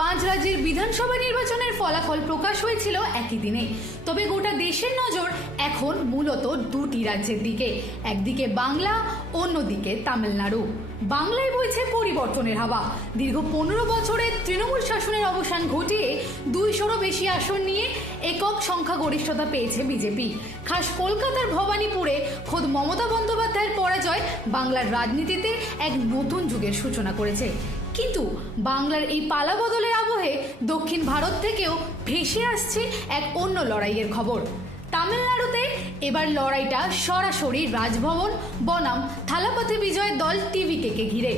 পাঁচ রাজ্যের বিধানসভা নির্বাচনের ফলাফল প্রকাশ হয়েছিল একই দিনে। তবে গোটা দেশের নজর এখন মূলত দুটি রাজ্যের দিকে, একদিকে বাংলা, অন্যদিকে তামিলনাড়ু। বাংলায় বইছে পরিবর্তনের হাওয়া। দীর্ঘ 15 বছরের তৃণমূল শাসনের অবসান ঘটিয়ে 200-রও বেশি আসন নিয়ে একক সংখ্যাগরিষ্ঠতা পেয়েছে বিজেপি। খাস কলকাতার ভবানীপুরে খোদ মমতা বন্দ্যোপাধ্যায়ের পরাজয় বাংলার রাজনীতিতে এক নতুন যুগের সূচনা করেছে। কিন্তু বাংলার এই পালা বদলের আবহে দক্ষিণ ভারত থেকেও ভেসে আসছে এক অন্য লড়াইয়ের খবর। তামিলনাড়ুতে এবার লড়াইটা সরাসরি রাজভবন বনাম থালাপথে বিজয়ের দল টিভিকে ঘিরে।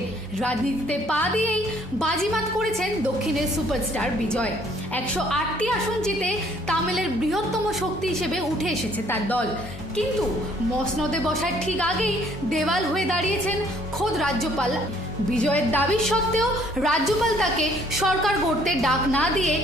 রাজনীতিতে পা দিয়েই বাজিমাত করেছেন দক্ষিণের সুপারস্টার বিজয়। 108টি আসন জিতে তামিলের বৃহত্তম শক্তি হিসেবে উঠে এসেছে তার দল। কিন্তু মসনদে বসার ঠিক আগেই দেওয়াল হয়ে দাঁড়িয়েছেন খোদ রাজ্যপাল। বিজয়ের দাবি সত্ত্বেও রাজ্যপাল তাকে সরকার গড়তে ডাক না দিয়ে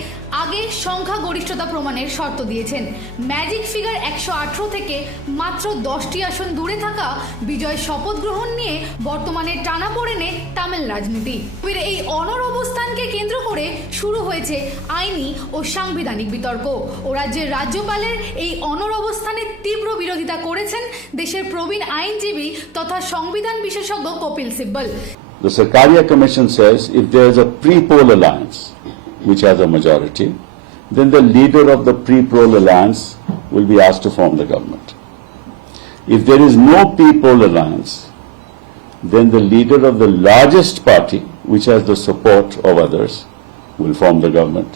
আগে সংখ্যাগরিষ্ঠতা প্রমাণের শর্ত দিয়েছেন। ম্যাজিক ফিগার 118 থেকে মাত্র 10টি আসন দূরে থাকা বিজয় শপথ গ্রহণ নিয়ে বর্তমানে টানাপোড়েনে তামিল রাজনীতি। এই অনড় অবস্থানকে কেন্দ্র করে শুরু হয়েছে আইনি ও সাংবিধানিক বিতর্ক। ও রাজ্যের রাজ্যপালের এই অনড় অবস্থানের তীব্র বিরোধিতা করেছেন দেশের প্রবীণ আইনজীবী তথা সংবিধান বিশেষজ্ঞ Kapil Sibal. The Sarkaria Commission says if there is a pre-poll alliance which has a majority, then the leader of the pre-poll alliance will be asked to form the government. If there is no pre-poll alliance, then the leader of the largest party, which has the support of others, will form the government.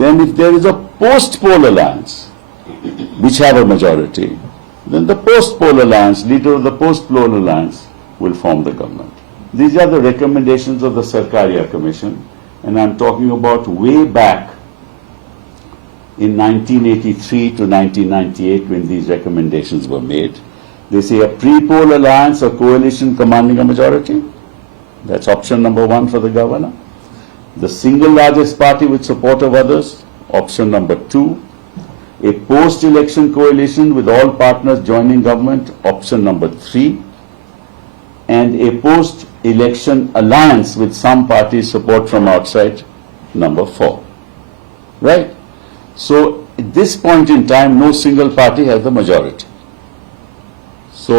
Then if there is a post-poll alliance which have a majority, then the post-poll alliance, leader of the post-poll alliance, will form the government. These are the recommendations of the Sarkaria Commission, and I'm talking about way back in 1983 to 1998 when these recommendations were made. They say a pre-poll alliance or coalition commanding a majority. That's option number 1 for the governor. The single largest party with support of others, option number 2. A post-election coalition with all partners joining government, option number 3. And a post-election alliance with some parties' support from outside, number 4. Right? So, at this point in time, no single party has the majority. So,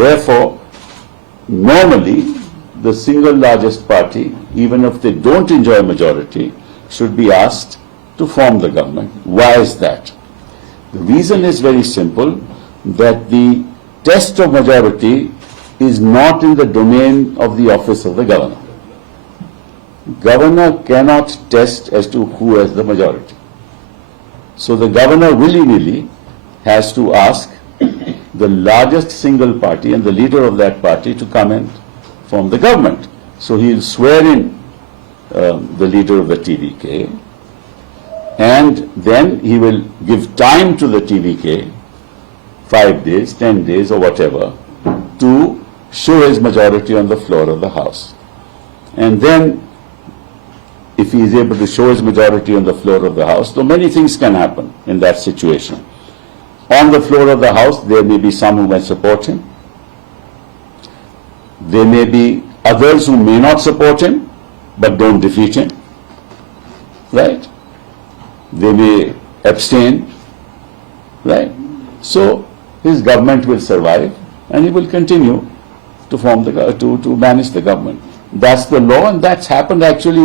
therefore, normally, the single largest party, even if they don't enjoy a majority, should be asked to form the government. Why is that? The reason is very simple, that the test of majority is not in the domain of the office of the governor. Governor cannot test as to who has the majority. So the governor willy-nilly has to ask the largest single party and the leader of that party to come and form the government. So he'll swear in the leader of the TVK, and then he will give time to the TVK, 5 days, 10 days or whatever, to show his majority on the floor of the House. And then, if he is able to show his majority on the floor of the House, so many things can happen in that situation. On the floor of the House, there may be some who may support him. There may be others who may not support him, but don't defeat him. Right? They may abstain. Right? So, his government will survive and he will continue to form to manage the government. That's the law, and that's happened actually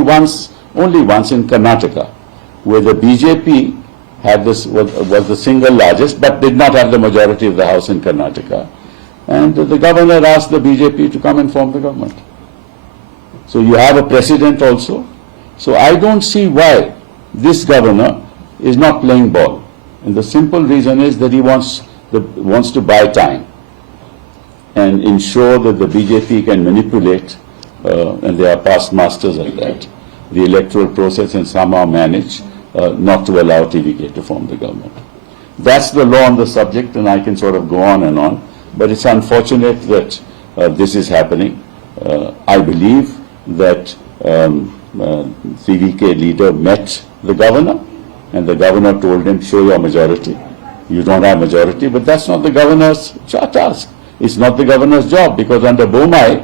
only once in Karnataka, where the BJP had was the single largest, but did not have the majority of the House in Karnataka, and the governor asked the BJP to come and form the government. So you have a precedent also. So I don't see why this governor is not playing ball, and the simple reason is that he wants to buy time and ensure that the BJP can manipulate, and they are past masters at that, the electoral process and somehow manage not to allow TVK to form the government. That's the law on the subject, and I can sort of go on and on, but it's unfortunate that this is happening. I believe that TVK leader met the governor, and the governor told him, show your majority. You don't have majority, but that's not the governor's task. It's not the governor's job, because under Bomai,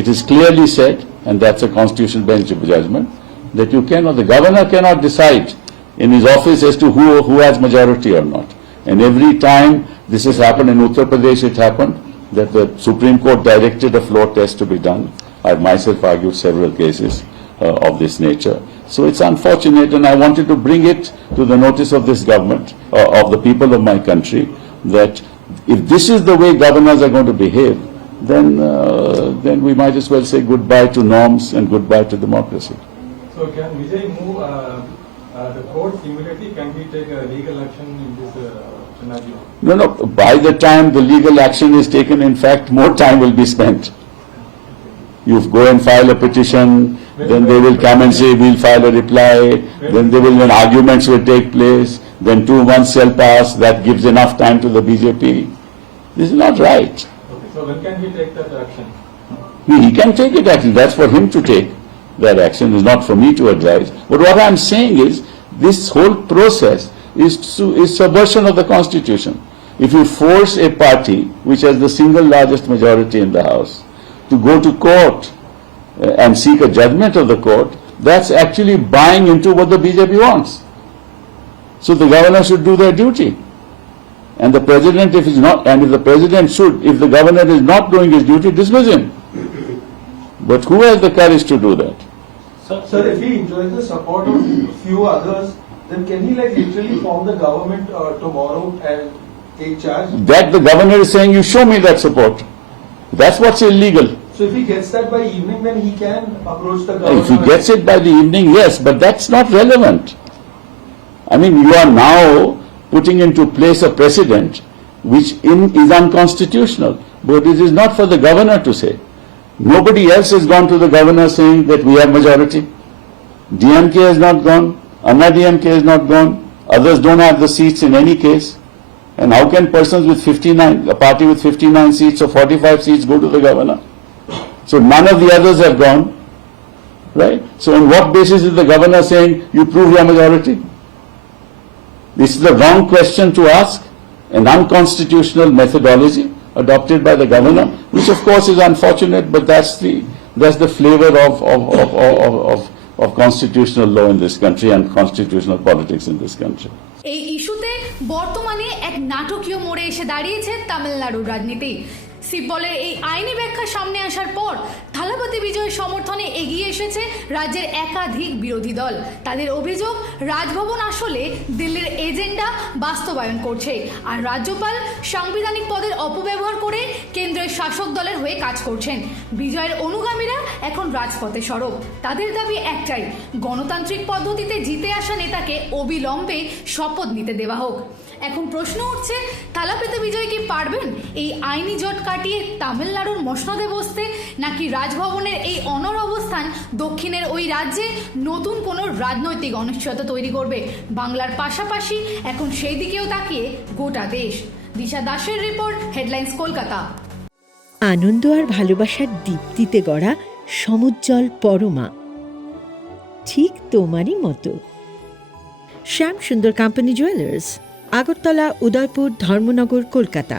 it is clearly said and that's a constitutional bench judgment, that you cannot, the governor cannot decide in his office as to who has majority or not. And every time this has happened in Uttar Pradesh, it happened that the Supreme Court directed a floor test to be done. I've myself argued several cases of this nature. So it's unfortunate, and I wanted to bring it to the notice of this government, of the people of my country, that if this is the way governors are going to behave, then we might as well say goodbye to norms and goodbye to democracy. So can Vijay move the court immediately? Can we take a legal action in this scenario? No. By the time the legal action is taken, in fact, more time will be spent. You go and file a petition, then they will come and say, we'll file a reply, then arguments will take place, then 2 months shall pass, that gives enough time to the BJP. This is not right. Okay, so when can we take that action? He can take it action, that's for him to take that action, it's not for me to advise. But what I'm saying is, this whole process is subversion of the Constitution. If you force a party, which has the single largest majority in the House, to go to court and seek a judgment of the court, that's actually buying into what the BJP wants. So the governor should do their duty. And the president, if the governor is not doing his duty, dismiss him. But who has the courage to do that? Sir, if he enjoys the support of few others, then can he literally form the government tomorrow and take charge? That the governor is saying, you show me that support. That's what's illegal. So if he gets that by evening, then he can approach the government. If he gets it by the evening, yes, but that's not relevant. I mean, you are now putting into place a precedent which is unconstitutional, but it is not for the governor to say. Nobody else has gone to the governor saying that we have majority. DMK has not gone, Anna DMK has not gone, others don't have the seats in any case. And how can persons with 59, a party with 59 seats or 45 seats go to the governor? So none of the others have gone, right? So on what basis is the governor saying, you prove your majority? This is the wrong question to ask, an unconstitutional methodology adopted by the governor, which of course is unfortunate, but that's the flavor of constitutional law in this country and constitutional politics in this country. এই ইস্যুতে বর্তমানে এক নাটকীয় মোড়ে এসে দাঁড়িয়েছে তামিলনাড়ুর রাজনীতি। সিব্বলের এই আইনি ব্যাখ্যা সামনে আসার পর থালাপতি বিজয়ের সমর্থনে এগিয়ে এসেছে রাজ্যের একাধিক বিরোধী দল। তাদের অভিযোগ, রাজভবন আসলে দিল্লির এজেন্ডা বাস্তবায়ন করছে, আর রাজ্যপাল সাংবিধানিক পদের অপব্যবহার করে কেন্দ্রের শাসক দলের হয়ে কাজ করছেন। বিজয়ের অনুগামীরা এখন রাজপথে সরব। তাদের দাবি একটাই, গণতান্ত্রিক পদ্ধতিতে জিতে আসা নেতাকে অবিলম্বে শপথ নিতে দেওয়া হোক। এখন প্রশ্ন উঠছে, থালাপতি বিজয় কি পারবেন এই আইনি জট কাটিয়ে তামিলনাড়ুর মসনদে বসতে, নাকি রাজভবনের এই অনড় অবস্থান দক্ষিণের ওই রাজ্যে নতুন কোনো রাজনৈতিক অনিশ্চয়তা তৈরি করবে? বাংলার পাশাপাশি এখন সেই দিকেও তাকিয়ে গোটা দেশ। দিশা দাসের রিপোর্ট, হেডলাইন্স, কলকাতা। আনন্দ আর ভালোবাসার দীপ্তিতে গড়া সমুজ্জ্বল পরমা, ঠিক তোমারই মতো। শ্যাম সুন্দর কোম্পানি জুয়েলার্স, আগরতলা, উদয়পুর, ধর্মনগর, কলকাতা।